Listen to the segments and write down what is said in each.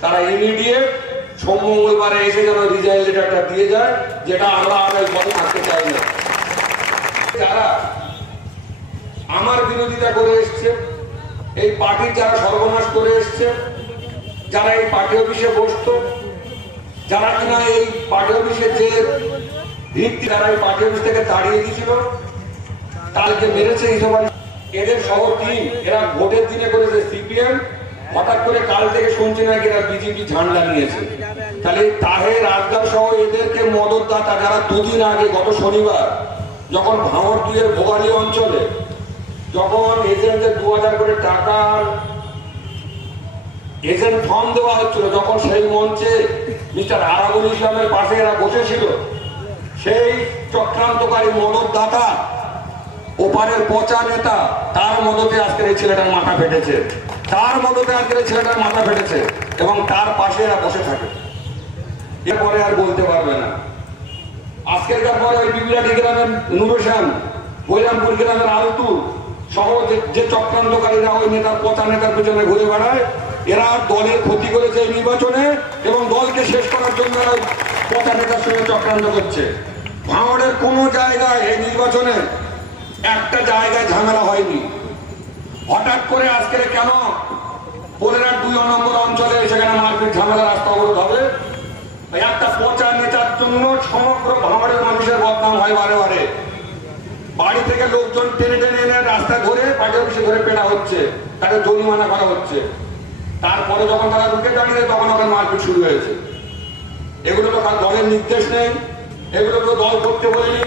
তারা ইমিডিয়েট সোম এসে যেন রিজাইন লেটারটা দিয়ে যায়, যেটা আমরা আর এই থাকতে চাই না। যারা আমার বিরোধিতা করে এসছে, এই পার্টির যারা সর্বনাশ করে এসছে, যারা এই পার্টি অফিসে বসতো, যারা কিনা এই পার্টি অফিসের যে ভিত্তি যারা এই পার্টি অফিস থেকে তাড়িয়ে দিয়েছিল, তাদেরকে মেরেছে এইসব আর- এদের সহ টিম এরা ভোটের দিনে করেছে সিপিএম হঠাৎ করে কাল থেকে শুনছি নাকি এরা বিজেপি ঝান্ডা নিয়েছে। তাহলে তাহের আজগার সহ এদেরকে মদতদাতা যারা দুদিন আগে, গত শনিবার, যখন ভাঙর দুইয়ের ভোগালী অঞ্চলে, যখন এজেন্টদের দু হাজার করে টাকার এজেন্ট ফর্ম দেওয়া হচ্ছিল, যখন সেই মঞ্চে মিস্টার আরাবুল ইসলামের পাশে এরা বসেছিল, সেই চক্রান্তকারী মদতদাতা, ওপারের পচা নেতা, তার মদতে আজকের এই ছেলেটার মাথা ফেটেছে। তার মদতে আজকের এই ছেলেটার মাথা ফেটেছে এবং তার পাশে এরা বসে থাকে। এরপরে আর বলতে পারবে না। আজকের পরে ওই বিবিলাটি গ্রামের নুরুশান, বৈরামপুর গ্রামের আলতু সহ যে চক্রান্তকারীরা ওই নেতার পচা নেতার পেছনে ঘুরে বেড়ায়, এরা দলের ক্ষতি করেছে এই নির্বাচনে এবং দলকে শেষ করার জন্য এরা পচা নেতার সঙ্গে চক্রান্ত করছে। ভাঙড়ের কোনো জায়গায় এই নির্বাচনে একটা জায়গায় ঝামেলা হয়নি। হঠাৎ করে আজকে কেন পোলেরার দুই নম্বর অঞ্চলে সেখানে মারপিট ঝামেলা রাস্তা অবরোধ হবে? একটা পচা নেতার জন্য সমগ্র ভাঙড়ের মানুষের বদনাম হয় বারে বারে। বাড়ি থেকে লোকজন টেনে টেনে এনে রাস্তায় ধরে পার্টি অফিসে ধরে পেটা হচ্ছে তাকে জরিমানা করা হচ্ছে। তারপরে যখন তারা রুখে দাঁড়িয়ে তখন ওখানে মারপিট শুরু হয়েছে। এগুলো তো দলের নির্দেশ নেই, এগুলো তো দল করতে বলেনি।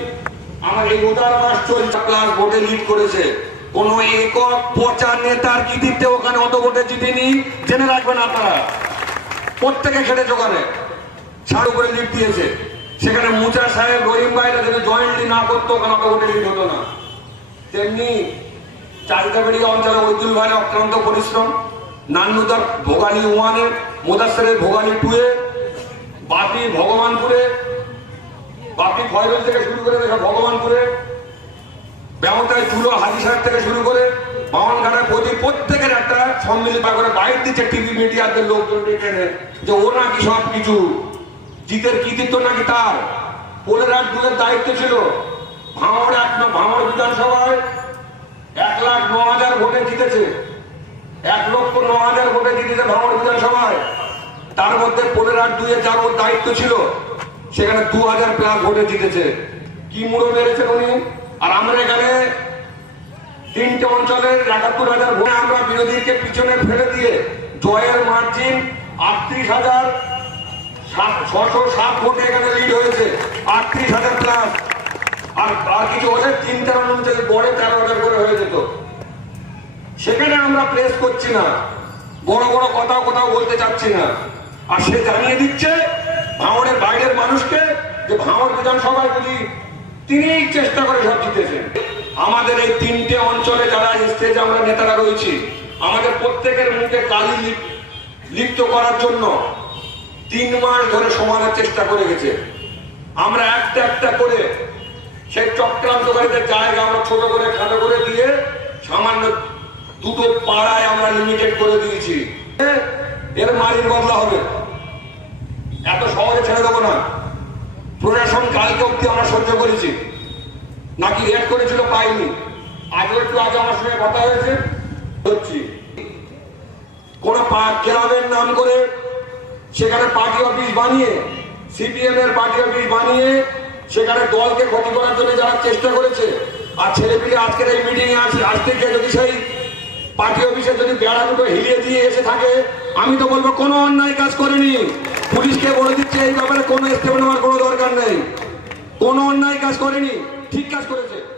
আমার এই উদার মাস চলছে ক্লাস ভোটে লিড করেছে। কোন একক পচা নেতার কৃতিত্বে ওখানে অত ভোটে জিতেনি, জেনে রাখবেন আপনারা। প্রত্যেকে খেটেছে ওখানে ছাড় উপরে লিড দিয়েছে। সেখানে মুচা সাহেব, রহিম ভাইরা যদি জয়েন্টলি না করতো, ওখানে অত ভোটে লিড হতো না। তেমনি চারিকাবেড়ি অঞ্চলে ঐদুল ভাইয়ের অক্লান্ত পরিশ্রম, নান্নুদার ভোগালী ওয়ানে মোদাসেরের ভোগালী টুয়ে, বাপি ভগবানপুরে, বাপি ফয়রল থেকে শুরু করে দেখো ভগবানপুরে ব্যবতায় চুলো হাজি সাহেব থেকে শুরু করে বামনঘাটের প্রতি প্রত্যেকের একটা সম্মিলিত করে বাইর দিচ্ছে টিভি মিডিয়াতে লোকজন যে ও নাকি সব কিছু, জিতের কৃতিত্ব নাকি তার? পোলের দুলের দায়িত্ব ছিল। ভাঙড় এক ভাঙড় বিধানসভায় এক লাখ ন হাজার ভোটে জিতেছে। এক লক্ষ ন হাজার ভোটে জিতেছে ভাঙড় বিধানসভায়। তার মধ্যে পনেরো আট দুইয়ে যার দায়িত্ব ছিল, সেখানে দু হাজার প্লাস ভোটে জিতেছে। কি মুড়ো মেরেছেন উনি? আর আমরা এখানে তিনটে অঞ্চলের একাত্তর হাজার ভোটে আমরা বিরোধীকে পিছনে ফেলে দিয়ে জয়ের মার্জিন আটত্রিশ হাজার ছশো সাত ভোটে এখানে লিড হয়েছে, আটত্রিশ হাজার প্লাস আর আর কিছু হলে তিন তেরো অঞ্চলে গড়ে তেরো হাজার করে হয়ে যেত। সেখানে আমরা প্লেস করছি না। বড় বড় কথাও কোথাও বলতে চাচ্ছি না। আর সে জানিয়ে দিচ্ছে, ভাঙড়ের বাইরের মানুষকে যে ভাঙড় বিধানসভায় যদি তিনিই চেষ্টা করে সব জিতেছেন। আমাদের এই তিনটে অঞ্চলে যারা স্টেজে আমরা নেতারা রয়েছি, আমাদের প্রত্যেকের মুখে কালি লিপ্ত করার জন্য তিন মাস ধরে সমানের চেষ্টা করে গেছে। আমরা একটা একটা করে সেই চক্রান্তকারীদের জায়গা আমরা ছোট করে, খাটো করে দিয়ে সামান্য দুটো পাড়ায় আমরা লিমিটেড করে দিয়েছি। এর মালির বদলা হবে। এত সহজে ছেড়ে দেবো না। প্রশাসন কালকে অব্দি আমরা সহ্য করেছি। নাকি রেড করেছিল পাইনি। আজও একটু আগে আমার সঙ্গে কথা হয়েছে। হচ্ছি কোন ক্লাবের নাম করে সেখানে পার্টি অফিস বানিয়ে, সিপিএম এর পার্টি অফিস বানিয়ে সেখানে দলকে ক্ষতি করার জন্য যারা চেষ্টা করেছে, আর ছেলেপিলে আজকের এই মিটিং এ আসে আসতে গিয়ে যদি সেই পার্টি অফিসে যদি বেড়া দুটো হিলিয়ে দিয়ে এসে থাকে, আমি তো বলব কোনো অন্যায় কাজ করেনি। পুলিশকে বলে দিচ্ছে এই ব্যাপারে কোনো নেই। কোনো অন্যায় কাজ করেনি ঠিক কাজ করেছে।